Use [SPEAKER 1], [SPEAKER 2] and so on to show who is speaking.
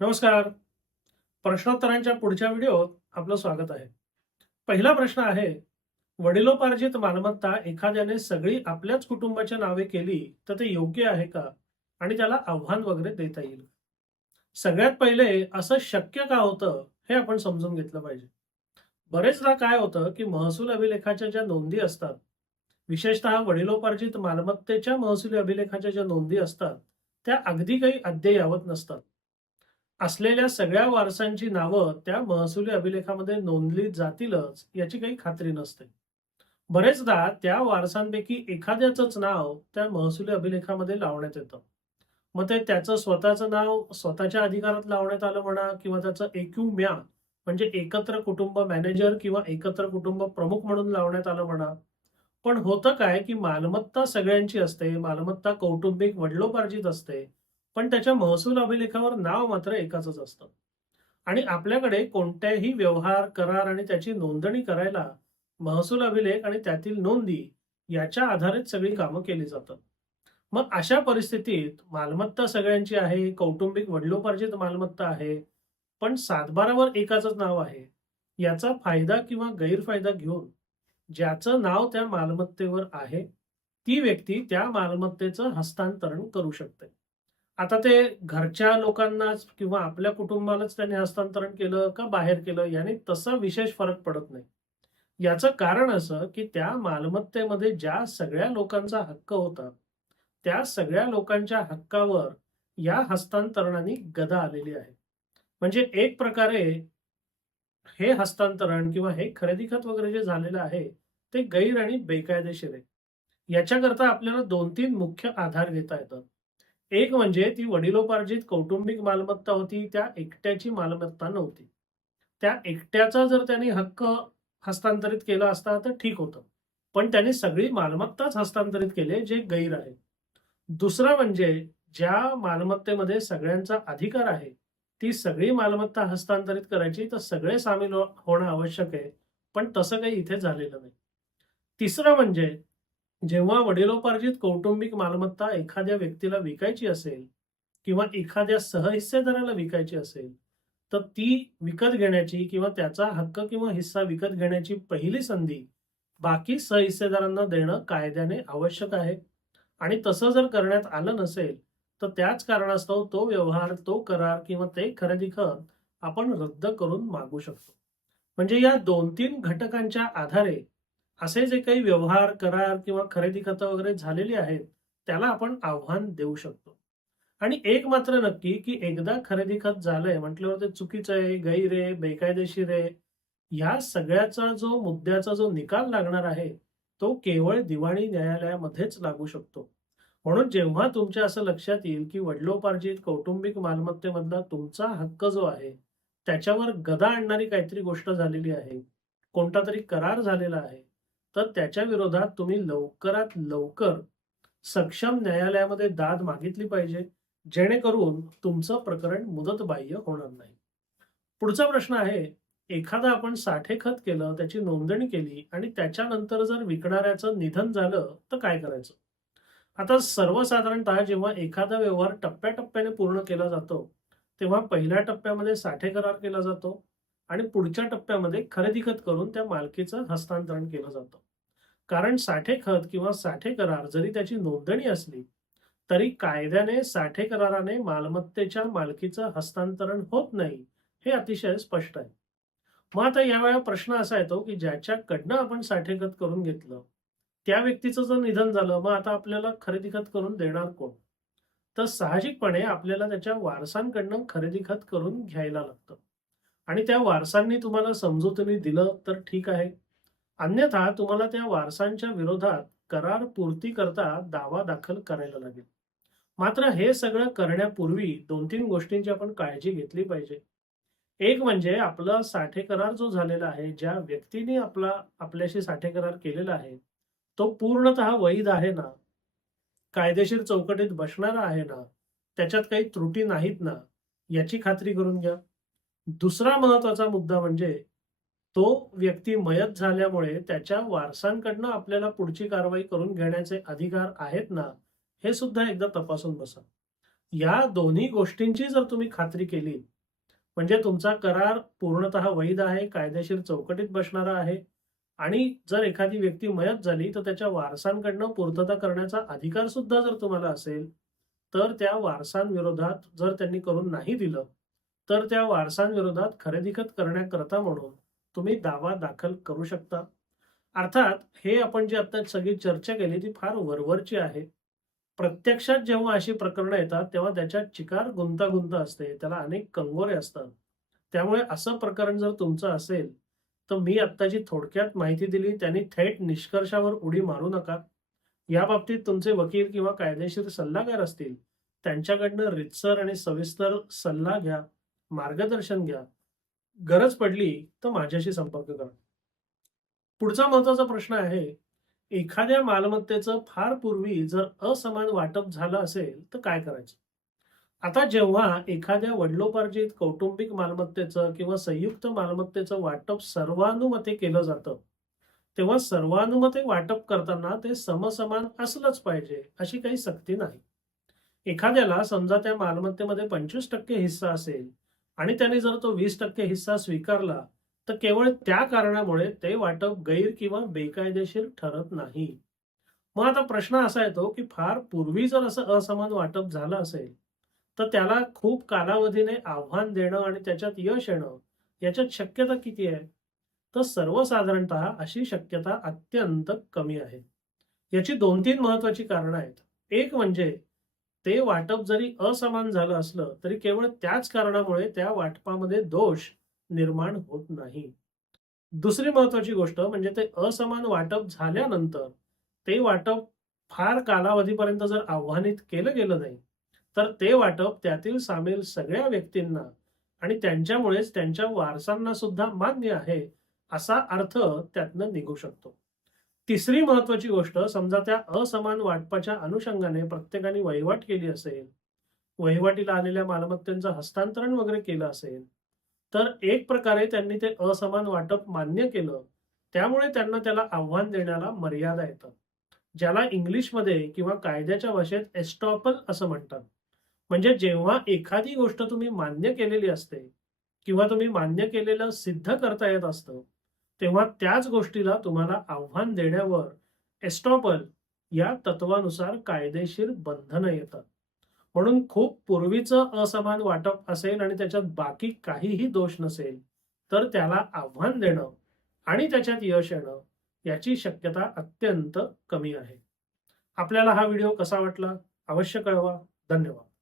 [SPEAKER 1] नमस्कार. प्रश्नोत्तरांच्या पुढच्या व्हिडिओत आपलं स्वागत आहे. पहिला प्रश्न आहे वडिलोपार्जित मालमत्ता एखाद्याने सगळी आपल्याच कुटुंबाच्या नावे केली तर ते योग्य आहे का? आणि त्याला आव्हान वगैरे देता येईल सगळ्यात पहिले असं शक्य का होतं हे आपण समजून घेतलं पाहिजे. बरेचदा काय होतं की महसूल अभिलेखाच्या ज्या नोंदी असतात विशेषतः वडिलोपार्जित मालमत्तेच्या महसुली अभिलेखाच्या ज्या नोंदी असतात त्या अगदी काही अद्ययावत नसतात. असलेल्या सगळ्या वारसांची नावं त्या महसुली अभिलेखामध्ये नोंदली जातीलच याची काही खात्री नसते. बरेचदा त्या वारसांपैकी एखाद्याच नाव त्या महसुली अभिलेखामध्ये लावण्यात येतं. मग ते त्याचं स्वतःचं नाव स्वतःच्या अधिकारात लावण्यात आलं म्हणा किंवा त्याचं एक्यू म्या म्हणजे एकत्र कुटुंब मॅनेजर किंवा एकत्र कुटुंब प्रमुख म्हणून लावण्यात आलं म्हणा. पण होतं काय की मालमत्ता सगळ्यांची असते मालमत्ता कौटुंबिक वडिलोपार्जित असते. पण त्याच्या महसूल अभिलेखावर नाव मात्र एकाच असतं. आणि आपल्याकडे कोणत्याही व्यवहार करार आणि त्याची नोंदणी करायला महसूल अभिलेख आणि त्यातील नोंदी याच्या आधारेच सगळी कामं केली जातात. मग अशा परिस्थितीत मालमत्ता सगळ्यांची आहे कौटुंबिक वडिलोपार्जित मालमत्ता आहे पण सातबारावर एकाच नाव आहे याचा फायदा किंवा गैरफायदा घेऊन ज्याचं नाव त्या मालमत्तेवर आहे ती व्यक्ती त्या मालमत्तेचं हस्तांतरण करू शकते. आता ते घरच्या लोकांनाच किंवा आपल्या कुटुंबालाच त्यांनी हस्तांतरण केलं का बाहेर केलं याने तसा विशेष फरक पडत नाही. याचं कारण असं की त्या मालमत्तेमध्ये ज्या सगळ्या लोकांचा हक्क होता त्या सगळ्या लोकांच्या हक्कावर या हस्तांतरणाने गदा आलेली आहे. म्हणजे एक प्रकारे हे हस्तांतरण किंवा हे खरेदी खत वगैरे जे झालेलं आहे ते गैर आणि बेकायदेशीर आहे. याच्याकरता आपल्याला दोन तीन मुख्य आधार घेता येतात. एक म्हणजे ती वडिलोपार्जित कौटुंबिक मालमत्ता होती त्या एकट्याची मालमत्ता नव्हती. त्या एकट्याचा जर त्यांनी हक्क हस्तांतरित केला असता तर ठीक होतं. पण त्यांनी सगळी मालमत्ताच हस्तांतरित केले जे गैर आहे. दुसरं म्हणजे ज्या मालमत्तेमध्ये सगळ्यांचा अधिकार आहे ती सगळी मालमत्ता हस्तांतरित करायची तर सगळे सामील हो-, होणं आवश्यक आहे. पण तसं काही इथे झालेलं नाही. तिसरं म्हणजे जेव्हा वडिलोपार्जित कौटुंबिक मालमत्ता एखाद्या व्यक्तीला विकायची असेल किंवा एखाद्या सहहिस्सेदाराला विकायची असेल तर ती विकत घेण्याची किंवा त्याचा हक्क किंवा हिस्सा विकत घेण्याची पहिली संधी बाकी सहहिस्सेदारांना देणं कायद्याने आवश्यक आहे. आणि तसं जर करण्यात आलं नसेल तर त्याच कारणास्तव तो व्यवहार तो करार किंवा ते खरेदी खत आपण रद्द करून मागू शकतो. म्हणजे या दोन तीन घटकांच्या आधारे असे जे काही व्यवहार करार किंवा खरेदी खतं वगैरे झालेली आहेत त्याला आपण आव्हान देऊ शकतो. आणि एक मात्र नक्की की एकदा खरेदी खत झालंय म्हटल्यावर ते चुकीचं आहे गैर आहे बेकायदेशीर आहे या सगळ्याचा जो मुद्द्याचा जो निकाल लागणार आहे तो केवळ दिवाणी न्यायालयामध्येच लागू शकतो. म्हणून जेव्हा तुमच्या असं लक्षात येईल की वडिलोपार्जित कौटुंबिक मालमत्तेमधला तुमचा हक्क जो आहे त्याच्यावर गदा आणणारी काहीतरी गोष्ट झालेली आहे कोणता तरी करार झालेला आहे तर त्याच्या विरोधात तुम्ही लवकरात लवकर सक्षम न्यायालयामध्ये दाद मागितली पाहिजे जेणेकरून तुमचं प्रकरण मुदतबाह्य होणार नाही. पुढचा प्रश्न आहे एखादा आपण साठे खत केलं त्याची नोंदणी केली आणि त्याच्यानंतर जर विकणाऱ्याचं निधन झालं तर काय करायचं? आता सर्वसाधारणतः जेव्हा एखादा व्यवहार टप्प्याटप्प्याने पूर्ण केला जातो तेव्हा पहिल्या टप्प्यामध्ये साठे करार केला जातो आणि पुढच्या टप्प्यामध्ये खरेदी खत करून त्या मालकीचं हस्तांतरण केलं जातं. कारण साठे खत किंवा साठे करार जरी त्याची नोंदणी असली तरी कायद्याने साठे कराराने मालमत्तेच्या मालकीचं हस्तांतरण होत नाही हे अतिशय स्पष्ट आहे. मग आता यावेळा प्रश्न असा येतो की ज्याच्याकडनं आपण साठे खत करून घेतलं त्या व्यक्तीचं जर निधन झालं मग आता आपल्याला खरेदी खत करून देणार कोण? तर साहजिकपणे आपल्याला त्याच्या वारसांकडनं खरेदी खत करून घ्यायला लागतं. आणि त्या वारसांनी तुम्हाला समजूतनी दिलं तर ठीक आहे. अन्यथा तुम्हाला त्या वारसांच्या विरोधात करार पूर्ती करता दावा दाखल करायला लागेल. मात्र हे सगळं करण्यापूर्वी दोन तीन गोष्टींची आपण काळजी घेतली पाहिजे. एक म्हणजे आपला साठे करार जो झालेला आहे ज्या व्यक्तीने आपला आपल्याशी साठे करार केलेला आहे तो पूर्णतः वैध आहे ना? कायदेशीर चौकटीत बसणारा आहे ना? त्याच्यात काही त्रुटी नाहीत ना? याची खात्री करून घ्या. दुसरा महत्त्वाचा मुद्दा म्हणजे तो व्यक्ती मयत झाल्यामुळे त्याच्या वारसांकडनं आपल्याला पुढची कारवाई करून घेण्याचे अधिकार आहेत ना हे सुद्धा एकदा तपासून बसा. या दोन्ही गोष्टींची जर तुम्ही खात्री केली म्हणजे तुमचा करार पूर्णतः वैध आहे कायदेशीर चौकटीत बसणारा आहे आणि जर एखादी व्यक्ती मयत झाली तर त्याच्या वारसांकडनं पूर्तता करण्याचा अधिकार सुद्धा जर तुम्हाला असेल तर त्या वारसांविरोधात जर त्यांनी करून नाही दिलं तर त्या वारसांविरोधात खरेदीखत करण्याकरता म्हणून तुम्ही दावा दाखल करू शकता. अर्थात हे आपण जी आता सगळी चर्चा केली ती फार वरवरची आहे. प्रत्यक्षात जेव्हा अशी प्रकरणं येतात तेव्हा त्याच्यात चिकार गुंतागुंत असते त्याला अनेक कंगोरे असतात. त्यामुळे असं प्रकरण जर तुमचं असेल तर मी आत्ता जी थोडक्यात माहिती दिली त्यांनी थेट निष्कर्षावर उडी मारू नका. या बाबतीत तुमचे वकील किंवा कायदेशीर सल्लागार असतील त्यांच्याकडनं रितसर आणि सविस्तर सल्ला घ्या. मार्गदर्शन घ्या. गरज पडली तर माझ्याशी संपर्क करा. पुढचा महत्त्वाचा प्रश्न आहे एखाद्या मालमत्तेचं फार पूर्वी जर असमान वाटप झालं असेल तर काय करायचं? आता जेव्हा एखाद्या वडिलोपार्जित कौटुंबिक मालमत्तेचं किंवा संयुक्त मालमत्तेचं वाटप सर्वानुमते केलं जातं तेव्हा सर्वानुमते वाटप करताना ते समसमान असलंच पाहिजे अशी काही सक्ती नाही. एखाद्याला समजा त्या मालमत्तेमध्ये पंचवीस टक्के हिस्सा असेल आणि त्याने जर तो वीस टक्के हिस्सा स्वीकारला तर केवळ त्या कारणामुळे ते वाटप गैर किंवा बेकायदेशीर ठरत नाही. मग आता प्रश्न असा येतो की फार पूर्वी जर असं असमान वाटप झालं असेल तर त्याला खूप कालावधीने आव्हान देणं आणि त्याच्यात यश येणं याच्यात शक्यता किती आहे? तर सर्वसाधारणत अशी शक्यता अत्यंत कमी आहे. याची दोन तीन महत्वाची कारणं आहेत. एक म्हणजे ते वाटप जरी असमान झालं असलं तरी केवळ त्याच कारणामुळे त्या वाटपामध्ये दोष निर्माण होत नाही. दुसरी महत्वाची गोष्ट म्हणजे ते असमान वाटप झाल्यानंतर ते वाटप फार कालावधीपर्यंत जर आव्हानित केलं गेलं नाही तर ते वाटप त्यातील सामील सगळ्या व्यक्तींना आणि त्यांच्यामुळेच त्यांच्या वारसांना सुद्धा मान्य आहे असा अर्थ त्यातनं निघू शकतो. तिसरी महत्वाची गोष्ट समजा त्या असमान वाटपाच्या अनुषंगाने प्रत्येकाने वहिवाट केली असेल वहिवाटीला आलेल्या मालमत्तेचं हस्तांतरण वगैरे केलं असेल तर एक प्रकारे त्यांनी ते असमान वाटप मान्य केलं त्यामुळे त्यांना त्याला आव्हान देण्याला मर्यादा येतात ज्याला इंग्लिशमध्ये किंवा कायद्याच्या भाषेत एस्टॉपल असं म्हणतात. म्हणजे जेव्हा एखादी गोष्ट तुम्ही मान्य केलेली असते किंवा तुम्ही मान्य केलेलं सिद्ध करता येत असतं तेव्हा त्याच गोष्टीला तुम्हाला आव्हान देण्यावर एस्टॉपल या तत्वानुसार कायदेशीर बंधनं येतात. म्हणून खूप पूर्वीचं असमान वाटप असेल आणि त्याच्यात बाकी काहीही दोष नसेल तर त्याला आव्हान देणं आणि त्याच्यात यश येणं याची शक्यता अत्यंत कमी आहे. आपल्याला हा व्हिडिओ कसा वाटला? अवश्य कळवा. धन्यवाद.